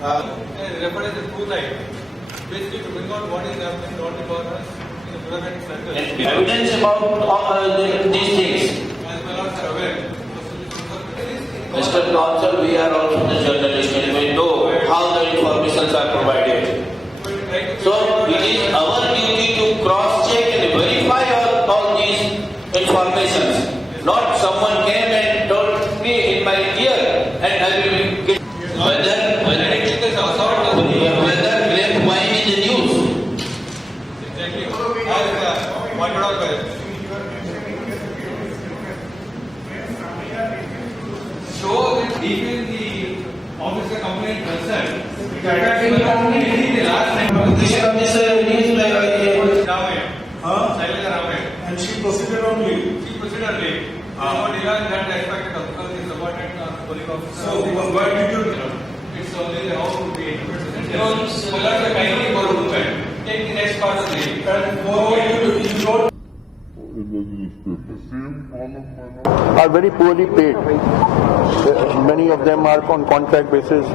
referred as a true light, basically to bring out what is happening around the corners in the bureaucratic circle. Evidence about these things. As well as are aware. Mr. Counsel, we are also the journalists and we know how the informations are provided. So it is our duty to cross-check and verify all these informations. Not someone came and told me in my ear and I will get whether grape wine is the news. Exactly. As pointed out by show that even the officer complaint concerned, which attacking the last time. This news And she proceeded on leave. She proceeded on leave. What is that aspect of because the subordinate police officer. So why did you? It's only the how to be interpreted. So that's the kindly for movement. Take the next part of the leave. And moreover, you wrote. Are very poorly paid. Many of them are on contract basis.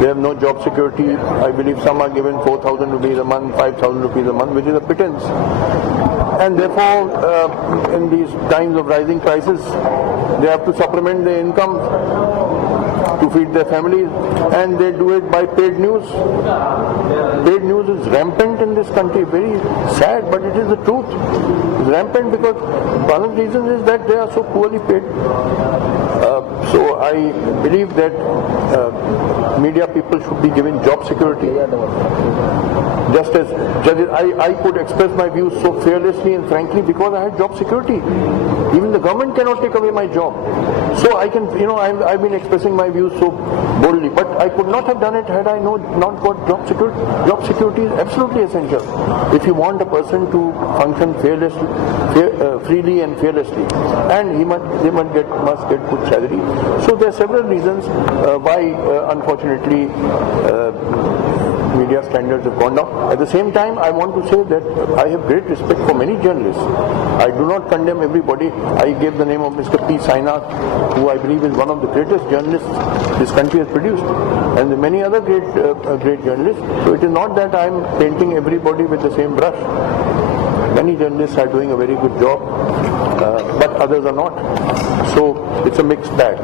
They have no job security. I believe some are given 4,000 rupees a month, 5,000 rupees a month, which is a pittance. And therefore, in these times of rising prices, they have to supplement their income to feed their families, and they do it by paid news. Paid news is rampant in this country. Very sad, but it is the truth. It's rampant because one of the reasons is that they are so poorly paid. So I believe that media people should be given job security. Just as judges, I could express my views so fearlessly and frankly because I had job security. Even the government cannot take away my job. So I can, I've been expressing my views so boldly, but I could not have done it had I not got job security. Job security is absolutely essential if you want a person to function freely and fearlessly, and they must get good salary. So there are several reasons why, unfortunately, media standards have gone down. At the same time, I want to say that I have great respect for many journalists. I do not condemn everybody. I gave the name of Mr. P. Sainath, who I believe is one of the greatest journalists this country has produced, and the many other great journalists. So it is not that I am painting everybody with the same brush. Many journalists are doing a very good job, but others are not. So it's a mixed bag.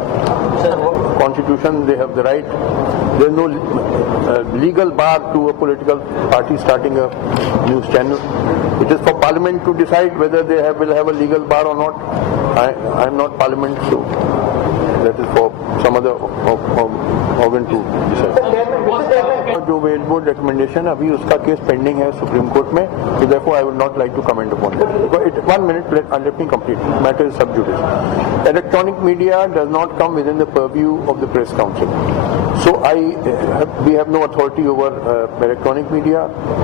Constitution, they have the right. There is no legal bar to a political party starting a news channel. It is for Parliament to decide whether they will have a legal bar or not. I am not Parliament, so that is for some other organ to decide. जो well board recommendation अभी उसका case pending है supreme court में, so therefore I would not like to comment upon it. 1 minute, let me complete. Matter is sub judice. Electronic media does not come within the purview of the Press Council. So we have no authority over electronic media.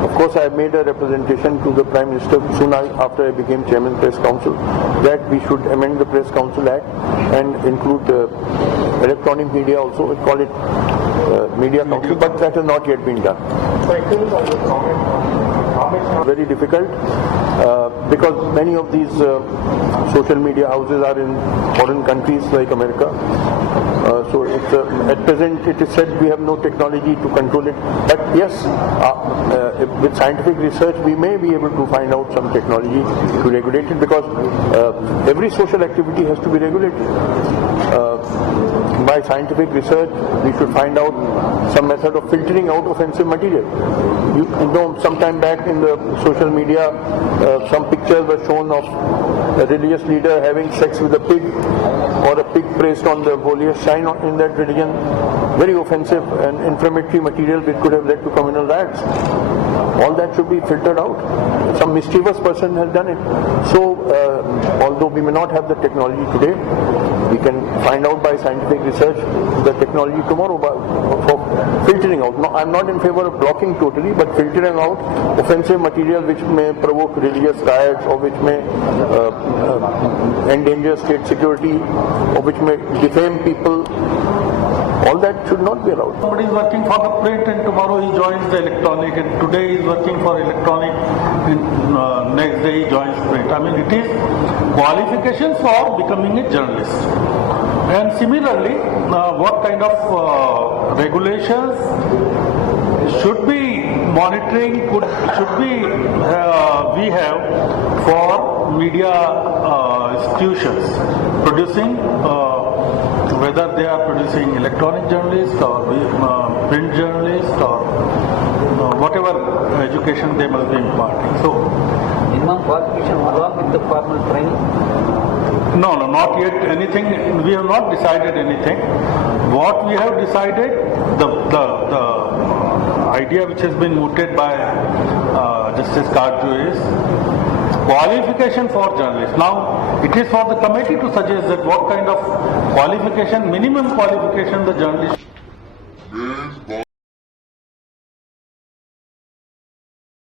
Of course, I have made a representation to the Prime Minister soon after I became Chairman Press Council that we should amend the Press Council Act and include electronic media also. We call it Media Council, but that has not yet been done. Very difficult because many of these social media houses are in foreign countries like America. So at present it is said we have no technology to control it. But yes, with scientific research we may be able to find out some technology to regulate it, because every social activity has to be regulated. By scientific research, we should find out some method of filtering out offensive material. You know, sometime back in the social media, some pictures were shown of a religious leader having sex with a pig, or a pig praised on the holiest shrine in that religion. Very offensive and inflammatory material which could have led to communal riots. All that should be filtered out. Some mischievous person has done it. So, although we may not have the technology today, we can find out by scientific research the technology tomorrow for filtering out. No, I'm not in favor of blocking totally, but filtering out offensive material which may provoke religious riots, or which may endanger state security, or which may defame people. All that should not be allowed. Somebody is working for the print and tomorrow he joins the electronic, and today he is working for electronic and next day he joins print. I mean, it is qualifications for becoming a journalist. And similarly, what kind of regulations should be monitoring should be we have for media institutions producing whether they are producing electronic journalists or print journalists or whatever education they must be imparting. So minimum qualification along with the formal training? no, not yet anything. We have not decided anything. What we have decided, the idea which has been mooted by Justice Karju is qualification for journalists. Now, it is for the committee to suggest that what kind of qualification, minimum qualification the journalist